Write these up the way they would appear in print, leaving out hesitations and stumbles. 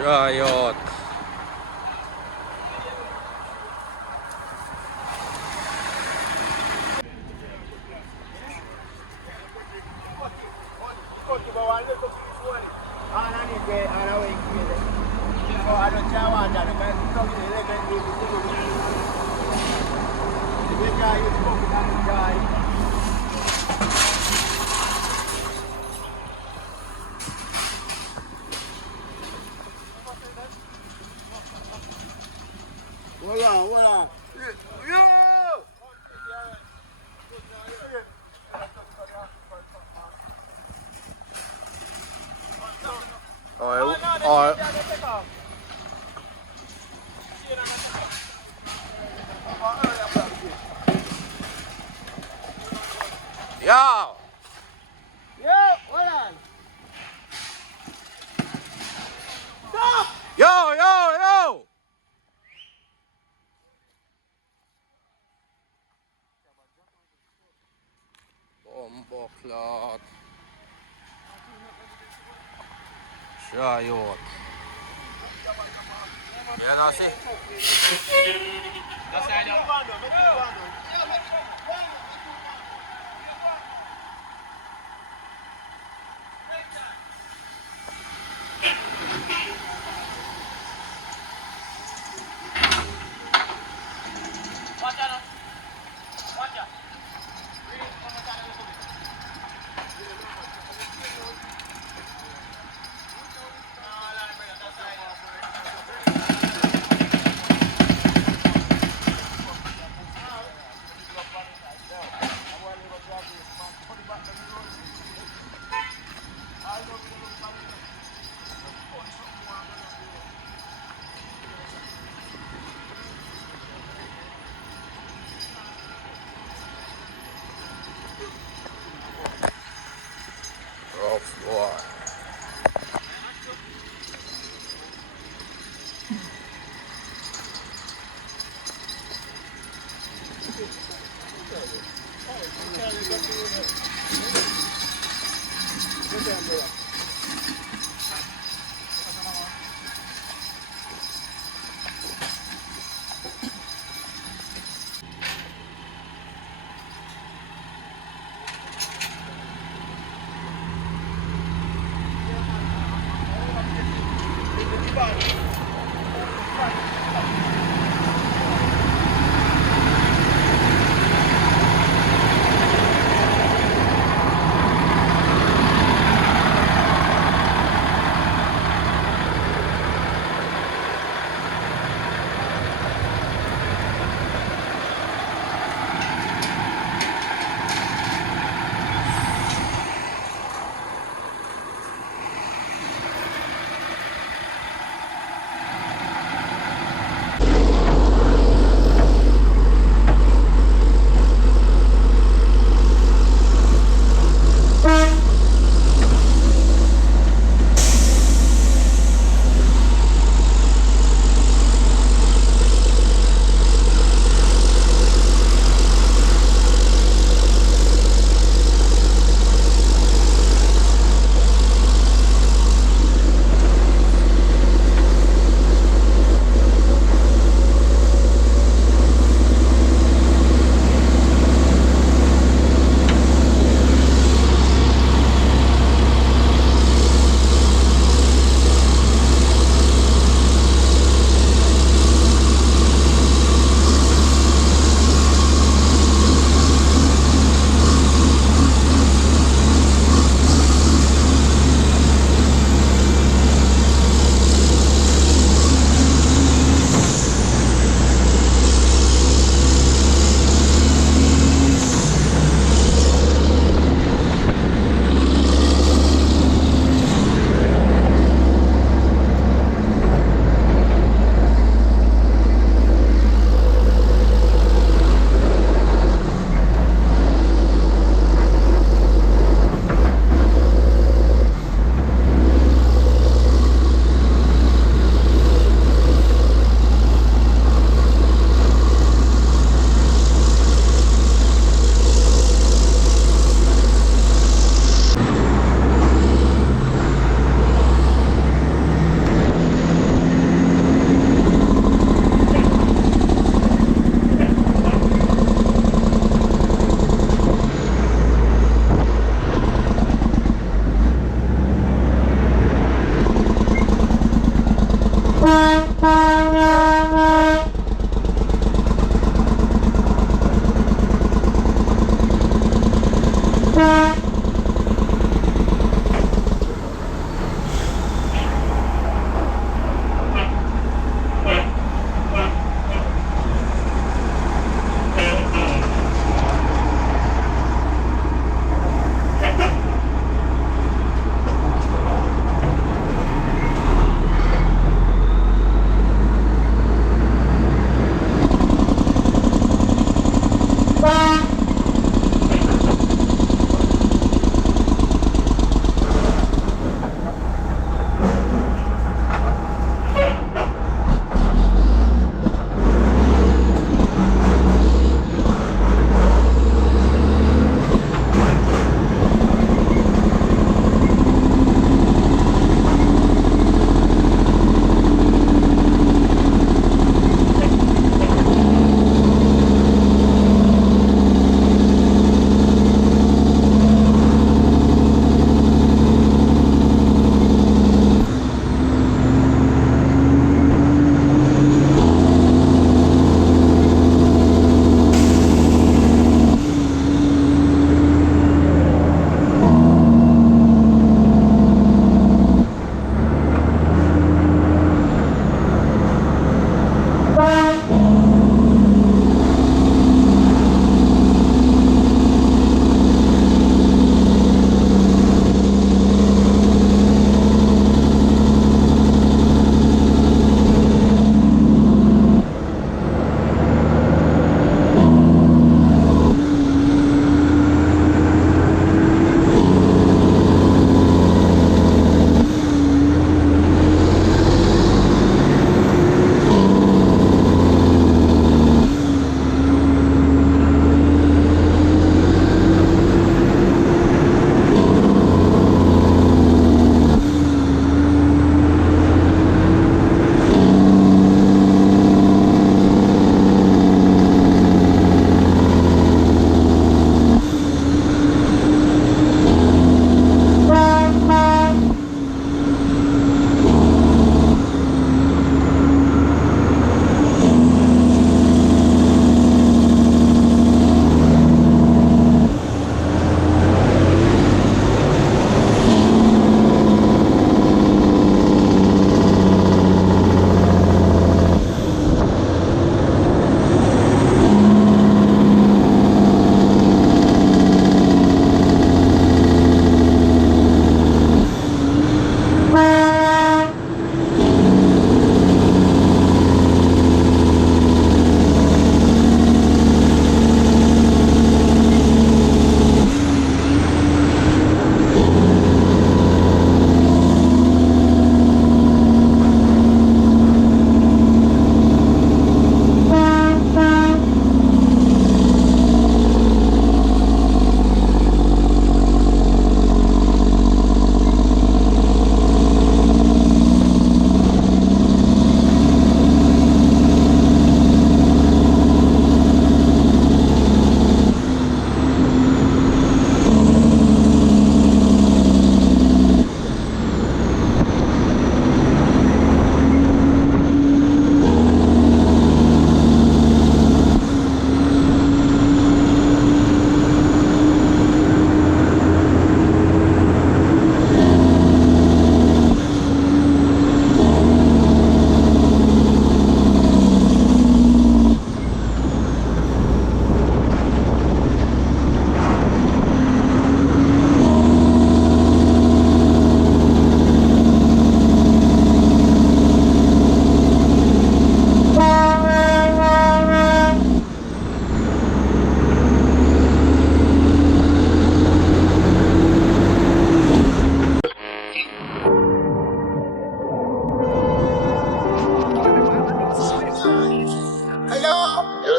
Riot. Voilà, voilà. Or yo. Yeah, voilà. Stop! Yo, yo, yo. Bomboklat. Riot. Yan na si. Rough war.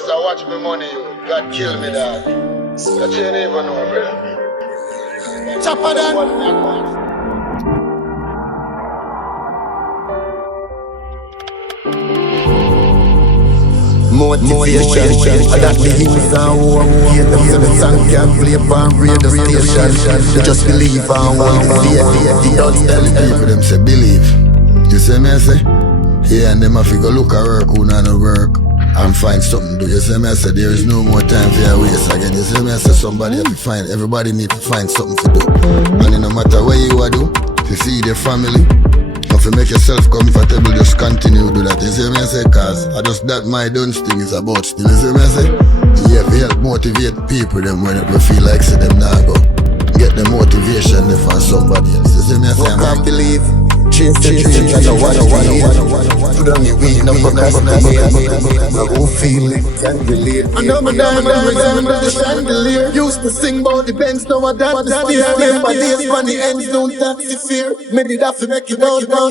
just watch me money, you. God kill me, dog. That you ain't even know, brother. Chopper then. Motivation, that the youth are home. Hear them say the song can play on radio station. You just believe and wait. Don't tell the people them say believe. You see me I say? Yeah, and them have to go look at work who not work and find something to do. You see me I say there is no more time for your waste again. You see me I say somebody have to find. Everybody need to find something to do. And it no matter where you are do, to feed your family. If you make yourself comfortable, just continue to do that. You see me I say? Cause I just that my done thing is about still. You see me I say? Yeah, we help motivate people them when we feel like say them now go. Get the motivation there for somebody else. You see me I say? I can't believe. Chase the dream, I don't want to put on your weed, no procrastinate. Who feel it, can relate. I know my diamond resemble the chandelier. Used to sing about the Benz, now I dance the steer. My days on the ends, don't taxi fear. Maybe that's to make it down, sweat.